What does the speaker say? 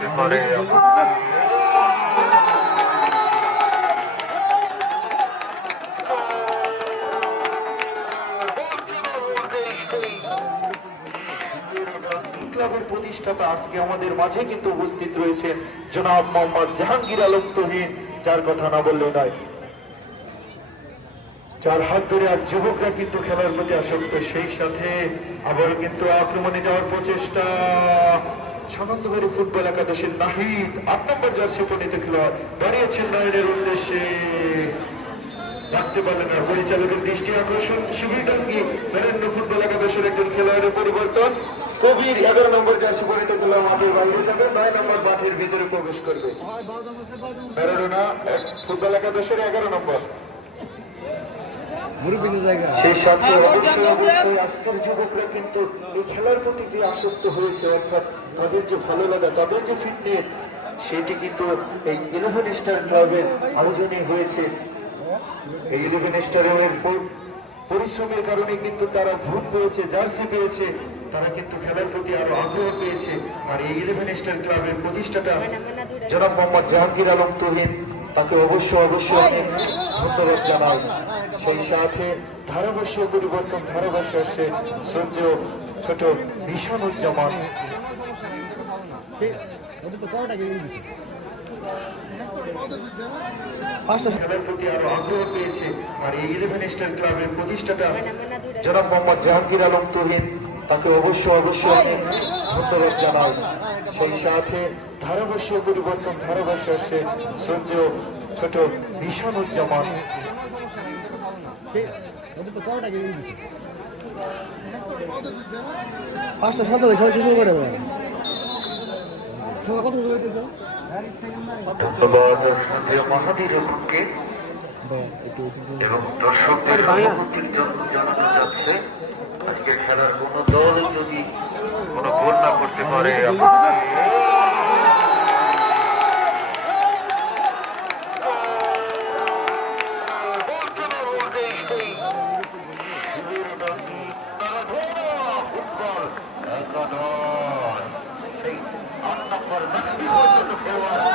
করতে পারে। ক্লাবের প্রতিষ্ঠাতা আজকে আমাদের মাঝে কিন্তু উপস্থিত রয়েছেন জনাব মোহাম্মদ জাহাঙ্গীর আলম তুহিন, যার কথা না বললে নয়, যার হাত ধরে আজ যুবকরা কিন্তু খেলার প্রতি আসক্ত। সেই সাথে আবারও কিন্তু আক্রমণে যাওয়ার প্রচেষ্টা সানন্দবাড়ি ফুটবল একাদশের নাহিদ ৮ নম্বর জার্সি পরিণত খেলোয়াড় দাঁড়িয়েছেন নয়নের উদ্দেশ্যে, রাখতে পারলেন না। পরিচালকের দৃষ্টি আকর্ষণ, শিবিরডাঙ্গি নরেন্দ্র ফুটবল একাদশের একজন খেলোয়াড়ের পরিবর্তন। কবির ১১ নম্বর জার্সি পরিণত খেলোয়াড় মাঠের বাইরে যাবে, ৯ নম্বর মাঠের ভিতরে প্রবেশ করবে। ম্যারাডোনা ফুটবল একাদশের ১১ নম্বর। সেই সাথে অবশ্যই আজকের যুবকরা কিন্তু এই খেলার প্রতি যে আসক্ত হয়েছে, অর্থাৎ তাদের যে ভালো লাগা, তাদের যে ফিটনেস, সেটি কিন্তু এই 11 স্টার ক্লাবের আয়োজনে হয়েছে। এই 11 স্টারের পরিশ্রমের কারণে কিন্তু তারা ভোট পেয়েছে, জার্সি পেয়েছে, তারা কিন্তু খেলার প্রতি আরো আগ্রহ পেয়েছে। আর এই 11 স্টার ক্লাবের প্রতিষ্ঠাতা জনাব মোহাম্মদ জাহাঙ্গীর আলম তুহিন, তাকে অবশ্যই ধন্যবাদ জানাই। সেই সাথে ধারাভাষ্য পরিবর্তন, ধারাভাষ্য আসছে শ্রদ্ধেয় ছোট নিশানুজ্জামান। খেলার প্রতি আরো আগ্রহ পেয়েছে। আর এই 11 স্টার ক্লাবের প্রতিষ্ঠাতা জনাব মোহাম্মদ জাহাঙ্গীর আলম তুহিন, তাকে অবশ্যই ধন্যবাদ জানাই। সেই সাথে ধারাভাষ্য পরিবর্তন, ধারাভাষ্য আসছে শ্রদ্ধেয় ছোট নিশানুজ্জামান। পাঁচটা সাতটা দেখে শেষ করে কত হইতেছে। ধন্যবাদ মহাবীর রক্ষককে এবং দর্শকদের অনুভূতির জন্য জানানো যাচ্ছে আজকে খেলার কোন দল যদি কোন গোল না করতে পারে, ফুটবল একাদশ সেই ৮ নম্বর খেলোয়াড়